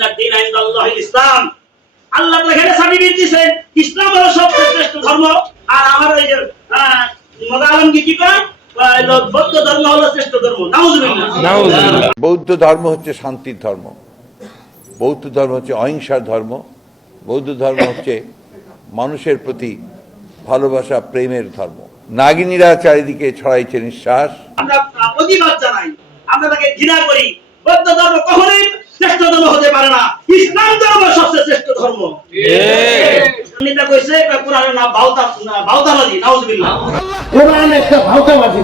ইনদাল্লাহিল ইসলাম। আল্লাহ তো এখানে সার্টিফিকেট দিয়েছেন। ইসলাম হলো সবচেয়ে শ্রেষ্ঠ ধর্ম। আর আমার ওই যে কি কি কয়? কয় বৌদ্ধ ধর্ম হলো শ্রেষ্ঠ ধর্ম। নাউজুবিল্লাহ। বৌদ্ধ ধর্ম হচ্ছে শান্তির ধর্ম। বৌদ্ধ ধর্ম হচ্ছে অহিংসার ধর্ম। বৌদ্ধ ধর্ম হচ্ছে মানুষের প্রতি ভালোবাসা প্রেমের ধর্ম। নাগিনীরা চারিদিকে ছড়াইছে নিঃশ্বাস। আমরা প্রতিবাদ জানাই। আমরা তাকে ঘৃণা করি। বৌদ্ধ ধর্ম কখনোই শ্রেষ্ঠ ধর্ম হতে পারে না। ইসলাম ধর্ম সবচেয়ে শ্রেষ্ঠ ধর্ম। নেতা কইছে কোরআনের নাম বাউতা বাউতাবাদী নাউজুবিল্লাহ। কোরআন একটা ভাউতাবাদী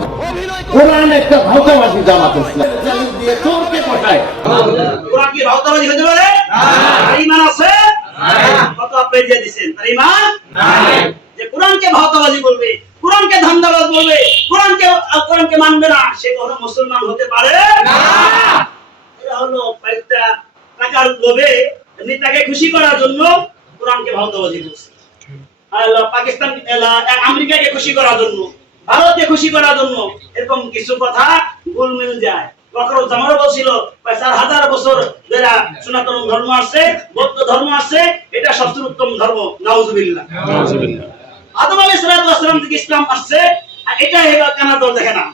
কোরআন একটা ভাউতাবাদী জামাত ইসলাম। দিয়ে চোরকে পটায় কোরআন কি ভাউতাবাদী হতে পারে? তার ঈমান আছে? কত আপনি দিয়ে দিবেন তার ঈমান? যে কোরআনকে ভাউতাবাদী বলবে কোরআনকে ধান্দাবাজ বলবে কোরআনকে কোরআনকে মানবে না সে কখনো মুসলমান হতে পারে? না। হলো কয়েকটা টাকার লোভে নেতাকে খুশি করার জন্য কোরআনকে বলছে আর পাকিস্তান আমেরিকাকে খুশি করার জন্য ভারতকে খুশি করার জন্য এরকম কিছু কথা গোলমেল যায়। জামারও বলছিল চার হাজার বছর ধরে সনাতন ধর্ম আছে বৌদ্ধ ধর্ম আছে এটা সবচেয়ে উত্তম ধর্ম। নাউজুবিল্লাহ। আদম সালাতু ওয়াসসালাম থেকে ইসলাম আসছে আর এটা এবার কানা দল দেখে না।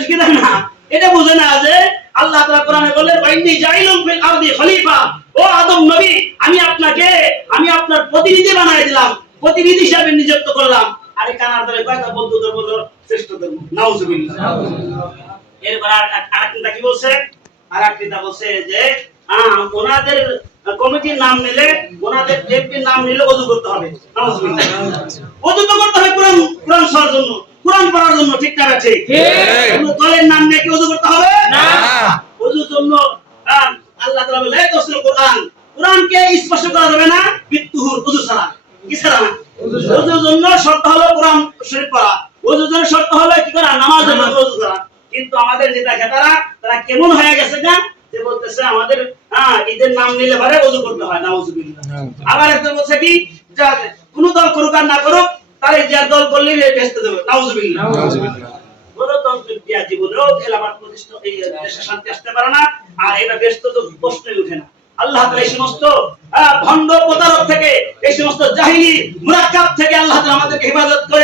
কি দেখে না? এটা বুঝে না যে আল্লাহ তাআলা কোরআনে বলে ওয়াইন্নি জাইলুম ফিল আরদি খলিফা। ও আদম নবী আমি আপনাকে আমি আপনার প্রতিনিধি বানাই দিলাম। প্রতিনিধি হিসাবে নিযুক্ত করলাম। আরে কানার দলে কয়টা বৌদ্ধ ধর্ম শ্রেষ্ঠ ধর্ম? নাউজুবিল্লাহ। এরপর আর আরেকটা কি বলছে? আর একটা বলছে যে ওনাদের কমিটির নাম নিলে ওনাদের এমপির নাম নিলে অজু করতে হবে। নাউজুবিল্লাহ। অজু তো করতে হবে কোরআন কোরআন শোনার জন্য। কোরআন পড়ার জন্য ঠিক না ঠিক? কোনো দলের নাম নিয়ে কি অজু করতে হবে না অজুর জন্য আহ, আল্লাহ তাআলা বলে "লা তাসিল কোরআন কোরআনকে স্পর্শ করা যাবে না বিত্তুহুর অজু ছাড়া কি ছাড়া অজুর শর্ত হলো কোরআন শরীফ পড়া। জন্য শর্ত হলো কি করা? মধ্যে অজু করা। কিন্তু আমাদের নেতা খেতারা তারা কেমন হয়ে গেছে না যে বলতেছে আমাদের হ্যাঁ ঈদের নাম নিলে পারে অজু করতে হয় নাউজুবিল্লাহ। আবার একটা বলছে কি কোন দল করুক আর না করুক তারে যে দল করলে বেহেশতে দেবে নাউজুবিল্লাহ। গণতন্ত্রের দিয়া জীবনেও খেলাফত প্রতিষ্ঠা এই দেশে শান্তি আসতে পারে না আর এটা ব্যস্ত তো প্রশ্নই উঠে না। আল্লাহ তালা এই সমস্ত ভণ্ড প্রতারক থেকে, এই সমস্ত জাহিলি মুরাক্কাব থেকে আল্লাহ তালা আমাদেরকে হেফাজত করে।